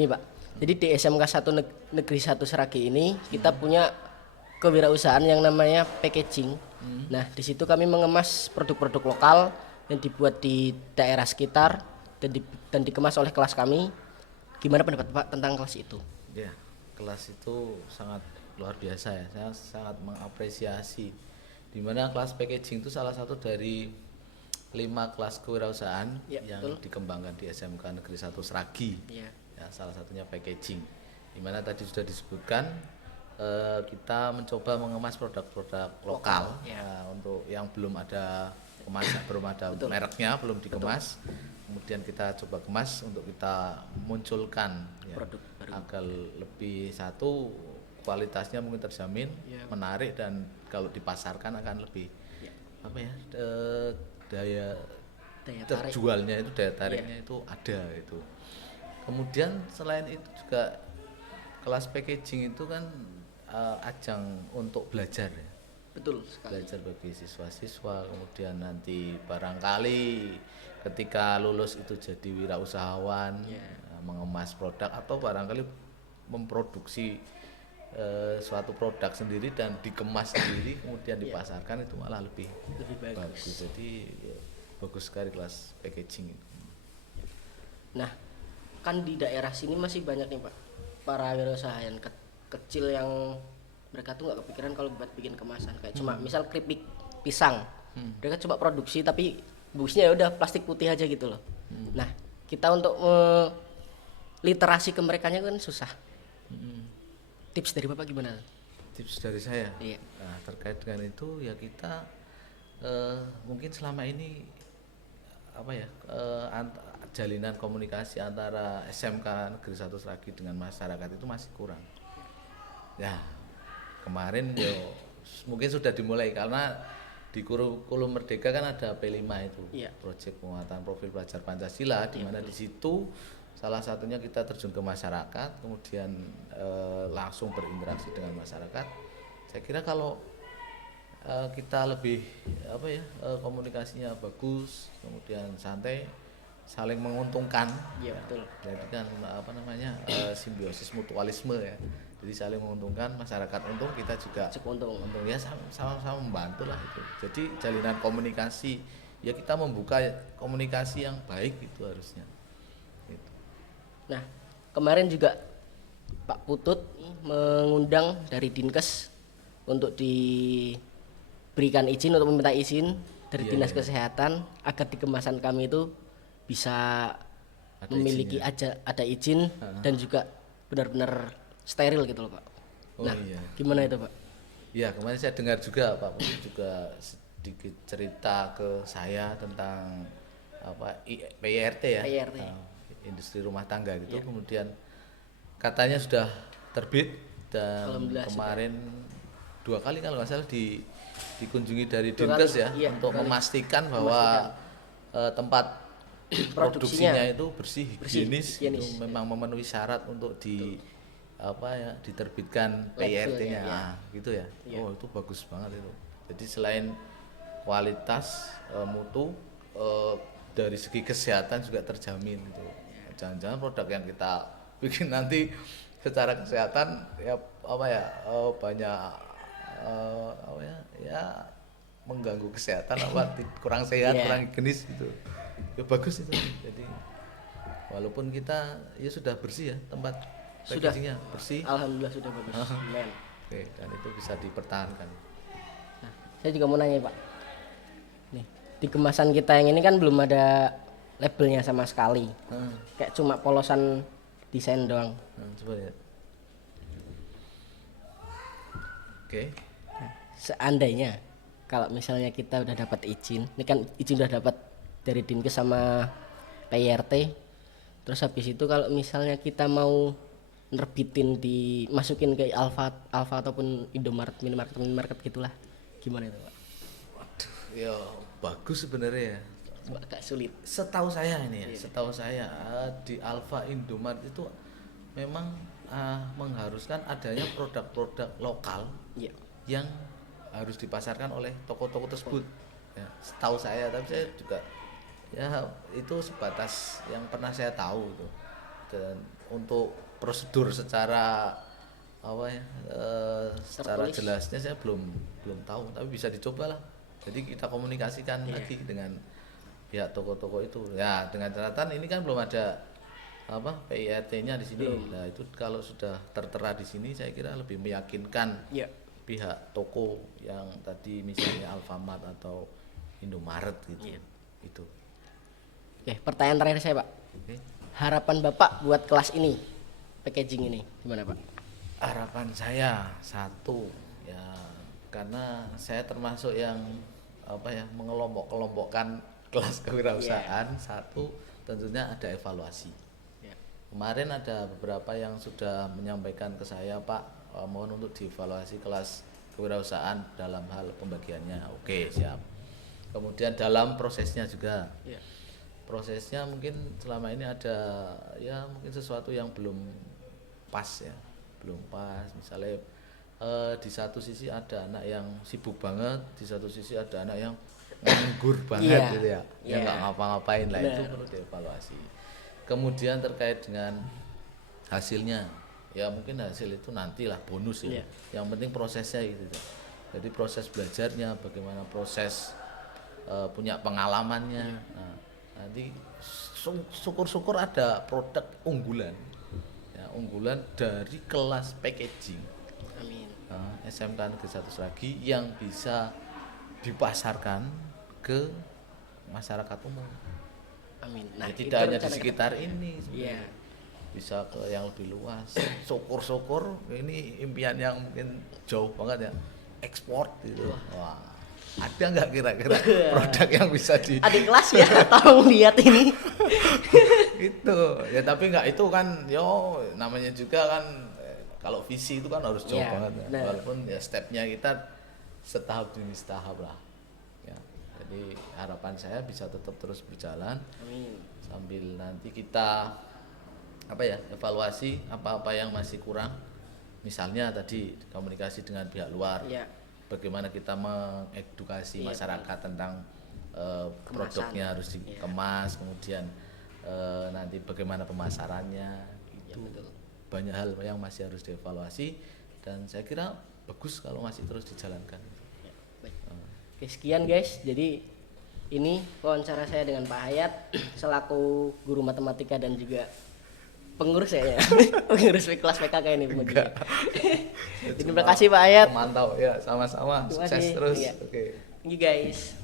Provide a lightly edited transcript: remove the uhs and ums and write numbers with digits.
Gini Pak, jadi di SMK 1 Negeri 1 Sragi ini kita punya kewirausahaan yang namanya packaging. Nah, di situ kami mengemas produk-produk lokal yang dibuat di daerah sekitar dan dikemas oleh kelas kami. Gimana pendapat Pak tentang kelas itu? Ya, kelas itu sangat luar biasa ya. Saya sangat mengapresiasi di mana kelas packaging itu salah satu dari 5 kelas kewirausahaan Ya, yang betul. dikembangkan di SMK Negeri 1 Sragi. Iya. Ya, salah satunya packaging. Di mana tadi sudah disebutkan kita mencoba mengemas produk-produk lokal ya. untuk yang belum ada kemasan, belum ada Betul. mereknya, belum dikemas. Kemudian kita coba kemas untuk kita munculkan ya, Produk baru. agar lebih satu kualitasnya mungkin terjamin, Ya. menarik, dan kalau dipasarkan akan lebih Ya. apa ya, daya Daya tarik. terjualnya itu, daya tariknya itu ada itu. Kemudian selain itu juga kelas packaging itu kan ajang untuk belajar ya. Betul sekali. Belajar bagi siswa-siswa, kemudian nanti barangkali ketika lulus itu jadi wirausahawan, mengemas produk atau barangkali memproduksi suatu produk sendiri dan dikemas sendiri kemudian dipasarkan, itu malah lebih bagus. Jadi ya, bagus sekali kelas packaging itu. Nah, kan di daerah sini masih banyak nih Pak para wirausaha yang kecil yang mereka tuh nggak kepikiran kalau buat bikin kemasan kayak cuma misal keripik pisang, mereka coba produksi tapi bungkusnya ya udah plastik putih aja gitu loh. Nah, kita untuk literasi ke merekanya kan susah. Tips dari Bapak gimana? Tips dari saya, Iya. nah, terkait dengan itu ya kita mungkin selama ini apa ya, jalinan komunikasi antara SMK Negeri 1 Sragi dengan masyarakat itu masih kurang. Ya, kemarin yo mungkin sudah dimulai karena di kurikulum Merdeka kan ada P5 itu, Iya. proyek penguatan profil pelajar Pancasila, di mana di situ salah satunya kita terjun ke masyarakat, kemudian langsung berinteraksi dengan masyarakat. Saya kira kalau kita lebih apa ya, komunikasinya bagus, kemudian santai, saling menguntungkan. Iya betul. Jadi kan apa namanya, simbiosis mutualisme ya. Jadi saling menguntungkan, masyarakat untung, kita juga Cukup untung. ya, sama-sama membantu lah itu. Jadi jalinan komunikasi ya, kita membuka komunikasi yang baik itu harusnya. Gitu. Nah, kemarin juga Pak Putut mengundang dari Dinkes untuk diberikan izin, untuk meminta izin dari Iya, Dinas iya. Kesehatan agar di kemasan kami itu bisa Ada memiliki ada izin dan juga benar-benar steril gitu loh Pak. Oh Nah, iya. gimana itu Pak? Ya, kemarin saya dengar juga Pak Putri juga sedikit cerita ke saya tentang apa, PIRT ya, PIRT. industri rumah tangga gitu. Iya. Kemudian katanya sudah terbit, dan Alhamdulillah kemarin 2 kali kalau nggak salah dikunjungi dari 2 Dinkes kali, ya, iya, untuk 2 kali. memastikan bahwa tempat Produksinya produksinya itu bersih, higienis, higienis, itu memang memenuhi syarat untuk apa ya, diterbitkan PIRT-nya, ya. gitu ya. Iya. Oh, itu bagus banget itu. Jadi selain kualitas, mutu, dari segi kesehatan juga terjamin itu. Jangan-jangan produk yang kita bikin nanti secara kesehatan ya apa ya, banyak apa ya, mengganggu kesehatan, apa kurang sehat, Iya. kurang higienis gitu. Ya bagus itu. Jadi walaupun kita ya sudah bersih ya, tempat Sudah. packagingnya bersih. Alhamdulillah sudah bagus. Men. Oke, dan itu bisa dipertahankan. Nah, saya juga mau nanya Pak. Nih, di kemasan kita yang ini kan belum ada labelnya sama sekali. Kayak cuma polosan desain doang. Coba lihat. Oke. Seandainya kalau misalnya kita udah dapat izin, ini kan izin udah dapat dari Dinkes sama PIRT. Terus habis itu kalau misalnya kita mau nerbitin masukin ke Alfa ataupun Indomaret, minimarket gitulah. Gimana itu, Pak? Waduh, ya bagus sebenarnya ya. Cuma agak sulit. Setahu saya ini ya, setahu saya di Alfa, Indomaret itu memang mengharuskan adanya produk-produk lokal Iya. yang harus dipasarkan oleh toko-toko tersebut. Ya, setahu saya, tapi saya juga ya itu sebatas yang pernah saya tahu itu. Dan untuk prosedur secara apa ya, secara Tertulis. jelasnya saya belum tahu, tapi bisa dicoba lah. Jadi kita komunikasikan Iya. lagi dengan pihak toko-toko itu. Ya, dengan catatan ini kan belum ada apa PIET-nya di sini. Nah, itu kalau sudah tertera di sini saya kira lebih meyakinkan Ya. pihak toko yang tadi misalnya Alfamart atau Indomaret gitu. Iya. Itu. Oke, pertanyaan terakhir saya, Pak. Oke. Harapan Bapak buat kelas ini, packaging ini, gimana Pak? Harapan saya satu ya, karena saya termasuk yang apa ya, mengelompok-kelompokkan kelas kewirausahaan. Satu, tentunya ada evaluasi. Ya. Kemarin ada beberapa yang sudah menyampaikan ke saya, Pak, mohon untuk dievaluasi kelas kewirausahaan dalam hal pembagiannya. Oke, siap. Kemudian dalam prosesnya juga, Ya. prosesnya mungkin selama ini ada ya mungkin sesuatu yang belum pas ya, belum pas. Misalnya di satu sisi ada anak yang sibuk banget, di satu sisi ada anak yang nganggur banget Iya, gitu ya, yang iya. nggak ngapa-ngapain lah. Itu Benar. perlu dievaluasi. Kemudian terkait dengan hasilnya, ya mungkin hasil itu nantilah bonus ya. Iya. Yang penting prosesnya gitu. Jadi proses belajarnya, bagaimana proses punya pengalamannya. Nah, nanti syukur-syukur ada produk unggulan, ya, unggulan dari kelas packaging Amin. SMK Negeri 1 Sragi yang bisa dipasarkan ke masyarakat umum. Amin. Ya, itu tidak hanya di rencana sekitar kita. ini Iya. sebenarnya. Bisa ke yang lebih luas. Syukur-syukur ini impian yang mungkin jauh banget ya, ekspor gitu. Wah, ada nggak kira-kira produk yang bisa di Adik kelas ya, tolong lihat ini. itu ya, tapi nggak itu kan yo, namanya juga kan kalau visi itu kan harus jauh Iya, banget ya. benar. Walaupun ya stepnya kita setahap demi setahap lah ya. Jadi harapan saya bisa tetap terus berjalan Amin. sambil nanti kita apa ya, evaluasi apa-apa yang masih kurang. Misalnya tadi komunikasi dengan pihak luar, Iya. bagaimana kita mengedukasi Iya, masyarakat tentang Kemasan. produknya harus Iya. dikemas, kemudian nanti bagaimana pemasarannya. Iya, Itu betul. banyak hal yang masih harus dievaluasi, dan saya kira bagus kalau masih terus dijalankan. Ya, baik. Oke, sekian guys. Jadi ini wawancara saya dengan Pak Hayat selaku guru matematika dan juga pengurus ya, pengurus kelas PKK ini. Enggak. Terima kasih Pak Hayat. Mantap ya, sama-sama, Terima sukses kasih. terus. Iya. Oke. Thank you guys.